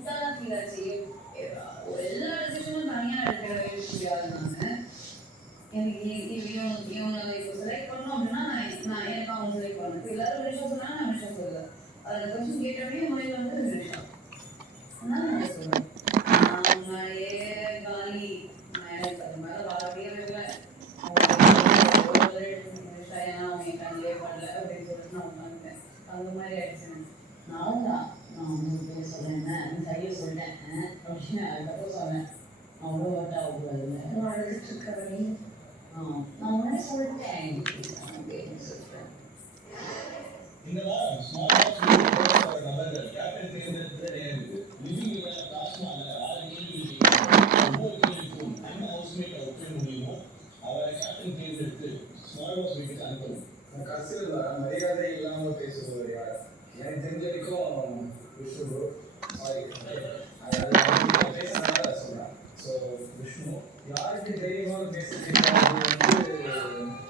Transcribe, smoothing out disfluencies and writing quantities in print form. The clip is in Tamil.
கம்ஃபர்ட்டாக தான் ஃபீல் ஆச்சு. எல்லா டிசிஷனும் தனியாக எடுக்க முடியாது. நான் எனக்கு இவனை இப்போ செலக்ட் பண்ணோம் அப்படின்னா நான் எனக்கு அவங்க செலக்ட் பண்ணேன். இப்போ எல்லாரும் விஷயம் சொன்னாங்க, நான் விஷயம் சொல்லுவேன். அதில் கொஸ்டின் கேட்டோடனே முறையில் வந்து விஷயம் அதனால நான் சொல்லுவேன். முன்னாடியே காலி நான் எனக்கு அது மேலே வாழவே இல்லை. அவன் கண்ணிலே படல அப்படின்னு சொல்லிட்டு நான் உட்காந்துட்டேன். அந்த மாதிரி ஆயிடுச்சு. நான் உங்களுக்கு சொல்றேன், சரியா சொல்லிட்டேன் அப்படின்னு அதுக்கப்புறம் சொன்னேன். அவ்வளோ ஒர்க் ஆகக்கூடாதுன்னு அழுதுட்டு இருக்காரு. நான் உடனே சொல்லிட்டேன் அப்படின்னு சொல்லிட்டேன். இந்த வாரம் ஸ்மார்ட் நபர்கள் கேப்டன் தேர்ந்தெடுத்த லிவிங் பிளாஸ்மால 6 கேள்வி 9 கேள்விக்கும் என்ன ஹவுஸ்மேட் ஒப்பே முடியுமோ அவரை கேப்டன் தேர்ந்தெடுத்து ஸ்மார்ட் ஹவுஸ் வீட்டுக்கு அனுப்பணும். கடைசியில் மரியாதை இல்லாமல் பேசுபவர் யார்? எனக்கு தெரிஞ்ச வரைக்கும் விஷ்ணு. சாரி, பேசுறதுனால சொல்றேன். ஸோ விஷ்ணு யாருக்கு தைரியமாக பேசுறதுக்கு வந்து